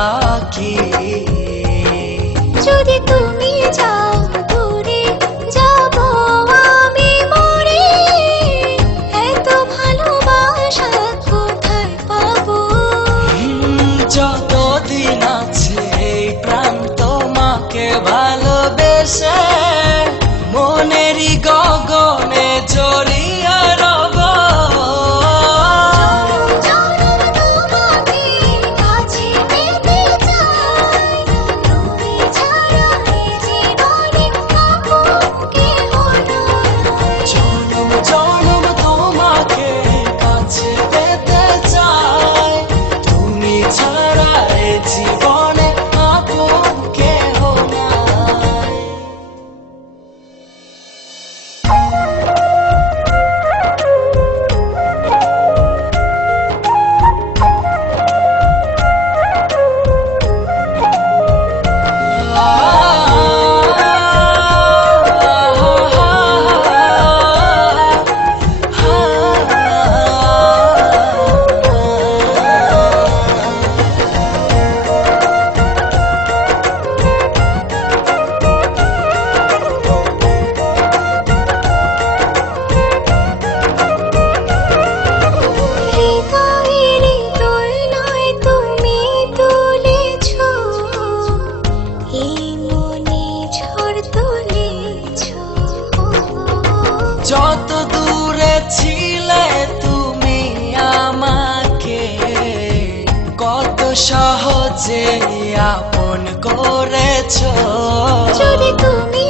আঁকি। যদি তুমি যাও দূরে যাব আমি মরে, এত ভালোবাসা কোথায় পাবো? যতদিন আছে এই প্রাণ তোমাকে ভালোবেসে মনেরই গগনে জড়িয়ে রব। জনম তোমাকে কাছে পেতে চাই, তুমি ছাড়া এই জীবনে আপন কেহ নাই। জনম জনম তোমাকে কাছে পেতে চাই, তুমি ছাড়া এ জীবনে আপন কেহ নাই। হৃদয়ের দোলনায় তুমি তুলেছ, এই মনে ঝড় তুলেছ। যত দূরে ছিলে তুমি আমাকে কত সহজে আপন করেছো। যদি তুমি